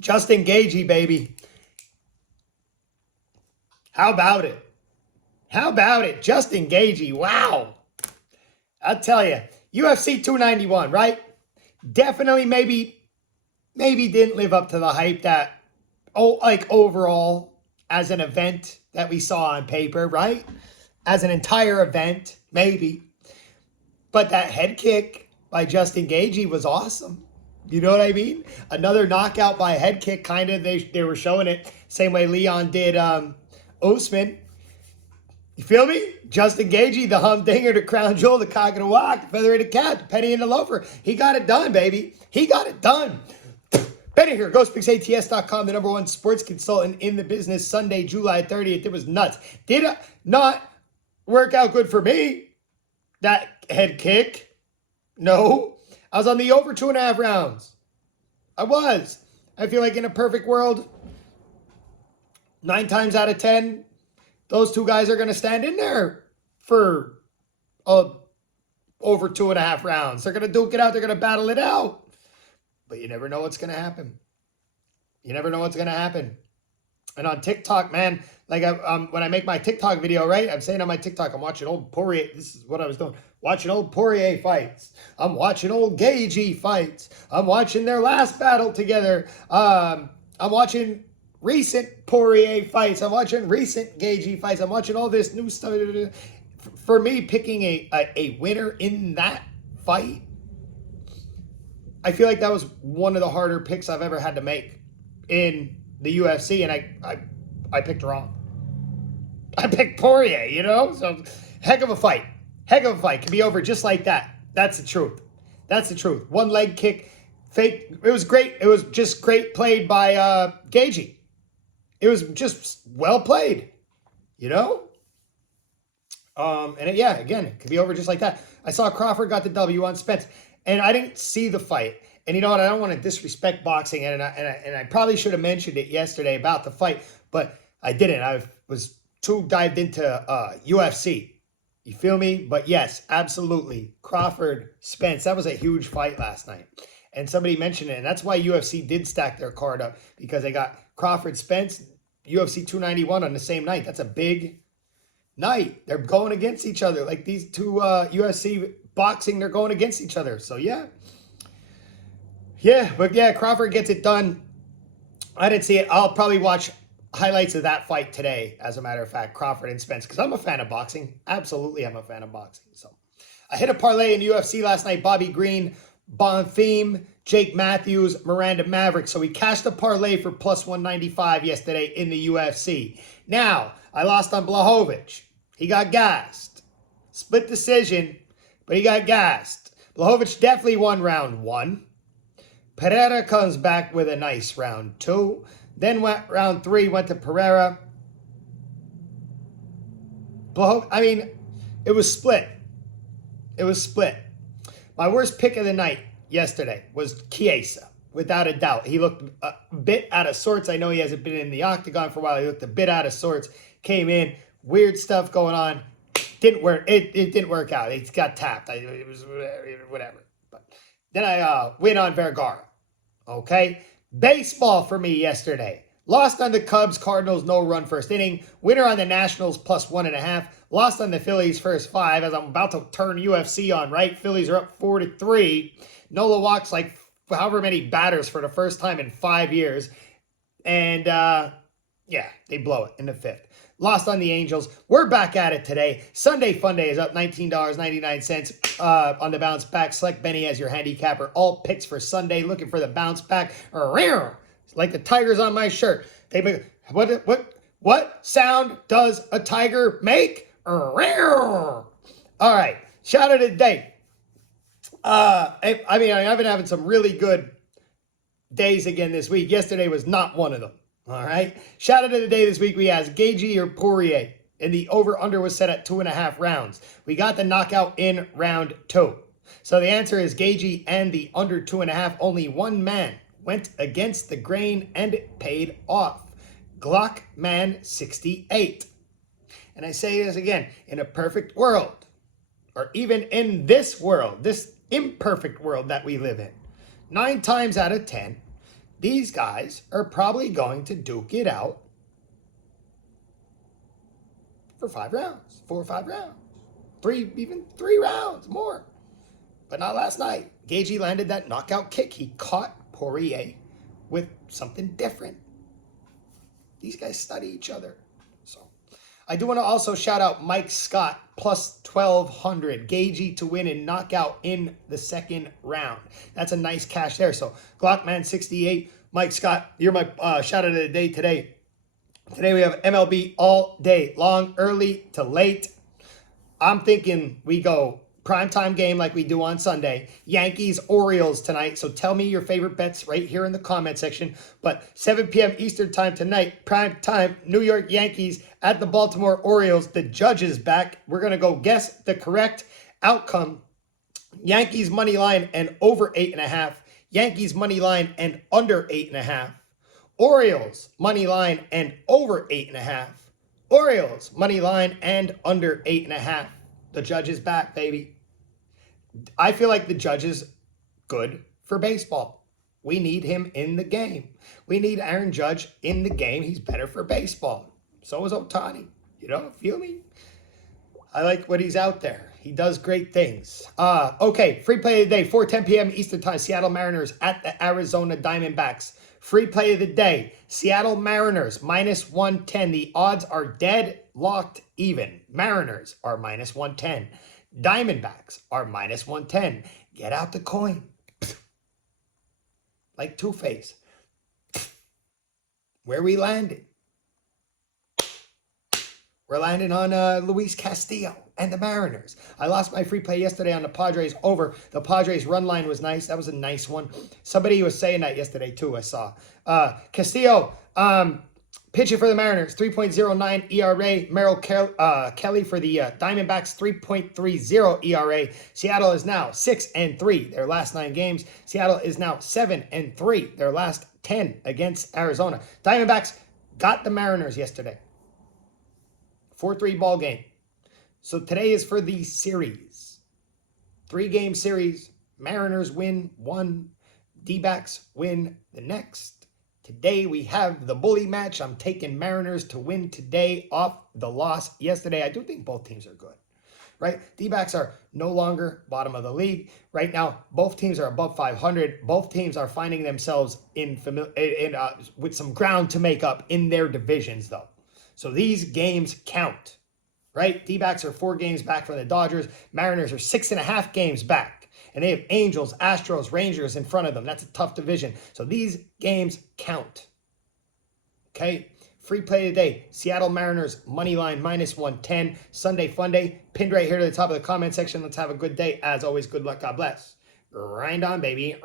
Justin Gagey, baby. How about it? How about it? Justin Gagey. Wow. I'll tell you. UFC 291, right? Definitely maybe didn't live up to the hype that, overall as an event that we saw on paper, right? As an entire event, maybe. But that head kick by Justin Gagey was awesome. You know what I mean? Another knockout by a head kick, kind of. They were showing it same way Leon did Usman. You feel me? Justin Gagey, the humdinger, the crown jewel, the cock and the walk, the feather in the cap, the penny in the loafer. He got it done, baby. He got it done. Benny here, GhostPicksATS.com, the #1 sports consultant in the business. Sunday, July 30th. It was nuts. Did it not work out good for me? That head kick? No. I was on the over 2.5 rounds. I was. I feel like in a perfect world, 9 times out of 10, those two guys are going to stand in there for over 2.5 rounds. They're going to duke it out. They're going to battle it out. But you never know what's going to happen. You never know what's going to happen. And on TikTok, man, like when I make my TikTok video, right? I'm saying on my TikTok, I'm watching old Poirier. This is what I was doing. Watching old Poirier fights. I'm watching old Gagey fights. I'm watching their last battle together. I'm watching recent Poirier fights. I'm watching recent Gagey fights. I'm watching all this new stuff. For me, picking a winner in that fight, I feel like that was one of the harder picks I've ever had to make in the UFC, and I picked wrong. I picked Poirier, you know? So, heck of a fight. Heck of a fight. Can be over just like that. That's the truth. That's the truth. One leg kick, fake. It was great. It was just great played by Gagey. It was just well played, you know? Yeah, again, it could be over just like that. I saw Crawford got the W on Spence, and I didn't see the fight. And you know what? I don't want to disrespect boxing, and I probably should have mentioned it yesterday about the fight, but I didn't. I was too dived into UFC. You feel me? But yes, absolutely. Crawford, Spence, that was a huge fight last night. And somebody mentioned it, and that's why UFC did stack their card up, because they got Crawford, Spence, UFC 291 on the same night. That's a big night. They're going against each other. Like these two UFC boxing, they're going against each other. So yeah. Yeah, but yeah, Crawford gets it done. I didn't see it. I'll probably watch highlights of that fight today, as a matter of fact, Crawford and Spence, because I'm a fan of boxing. Absolutely, I'm a fan of boxing. So I hit a parlay in UFC last night. Bobby Green, Bonfim, Jake Matthews, Miranda Maverick. So we cashed a parlay for plus 195 yesterday in the UFC. Now, I lost on Blachowicz. He got gassed. Split decision, but he got gassed. Blachowicz definitely won round 1. Pereira comes back with a nice round 2. Then round 3 went to Pereira. It was split. It was split. My worst pick of the night yesterday was Chiesa, without a doubt. He looked a bit out of sorts. I know he hasn't been in the octagon for a while. He looked a bit out of sorts. Came in, weird stuff going on. Didn't work. It didn't work out. He got tapped. It was whatever. But then I win on Vergara. Okay? Baseball for me yesterday. Lost on the Cubs, Cardinals, no run first inning. Winner on the Nationals, plus 1.5. Lost on the Phillies, first 5, as I'm about to turn UFC on, right? Phillies are up 4-3. Nola walks like however many batters for the first time in 5 years. And, yeah, they blow it in the 5th. Lost on the Angels. We're back at it today. Sunday Funday is up $19.99 on the bounce back. Select Benny as your handicapper. All picks for Sunday. Looking for the bounce back. Like the tigers on my shirt. What sound does a tiger make? All right. Shout out of the day. I've been having some really good days again this week. Yesterday was not one of them. All right. Shout out of the day this week. We asked Gagey or Poirier, and the over-under was set at 2.5 rounds. We got the knockout in round 2. So the answer is Gagey and the under 2.5. Only one man went against the grain and it paid off. Glockman 68. And I say this again, in a perfect world, or even in this world, this imperfect world that we live in, 9 times out of 10, these guys are probably going to duke it out for 5 rounds, 4 or 5 rounds, even 3 rounds more. But not last night. Gagey landed that knockout kick. He caught Poirier with something different. These guys study each other. So I do want to also shout out Mike Scott, plus 1,200. Gagey to win and knockout in the second round. That's a nice cash there. So Glockman68, Mike Scott, you're my shout out of the day today. Today we have MLB all day long, early to late. I'm thinking we go primetime game like we do on Sunday. Yankees, Orioles tonight. So tell me your favorite bets right here in the comment section. But 7 p.m. Eastern time tonight, prime time, New York Yankees at the Baltimore Orioles. The judge is back. We're going to go guess the correct outcome. Yankees money line and over 8.5. Yankees money line and under 8.5. Orioles money line and over 8.5. Orioles money line and under 8.5. The judge is back, baby. I feel like the judge is good for baseball. We need him in the game. We need Aaron Judge in the game. He's better for baseball. So is Ohtani. You know, feel me? I like what he's out there. He does great things. Okay, free play of the day, 4:10 p.m. Eastern time. Seattle Mariners at the Arizona Diamondbacks. Free play of the day, Seattle Mariners, minus 110. The odds are dead, locked, even. Mariners are minus 110. Diamondbacks are minus 110. Get out the coin. Like Two-Face. Where we landed. We're landing on Luis Castillo and the Mariners. I lost my free play yesterday on the Padres over. The Padres run line was nice. That was a nice one. Somebody was saying that yesterday too, I saw. Castillo, pitching for the Mariners, 3.09 ERA. Merrill Kelly for the Diamondbacks, 3.30 ERA. Seattle is now 6-3 their last 9 games. Seattle is now 7-3 their last 10 against Arizona. Diamondbacks got the Mariners yesterday. 4-3 ball game. So today is for the series. 3-game series. Mariners win 1. D-backs win the next. Today we have the bully match. I'm taking Mariners to win today off the loss yesterday. I do think both teams are good, right? D-backs are no longer bottom of the league. Right now, both teams are above 500. Both teams are finding themselves with some ground to make up in their divisions, though. So these games count, right? D-backs are 4 games back from the Dodgers. Mariners are 6.5 games back. And they have Angels, Astros, Rangers in front of them. That's a tough division. So these games count. Okay? Free play today. Seattle Mariners, money line, minus 110. Sunday Funday, pinned right here to the top of the comment section. Let's have a good day. As always, good luck. God bless. Grind on, baby.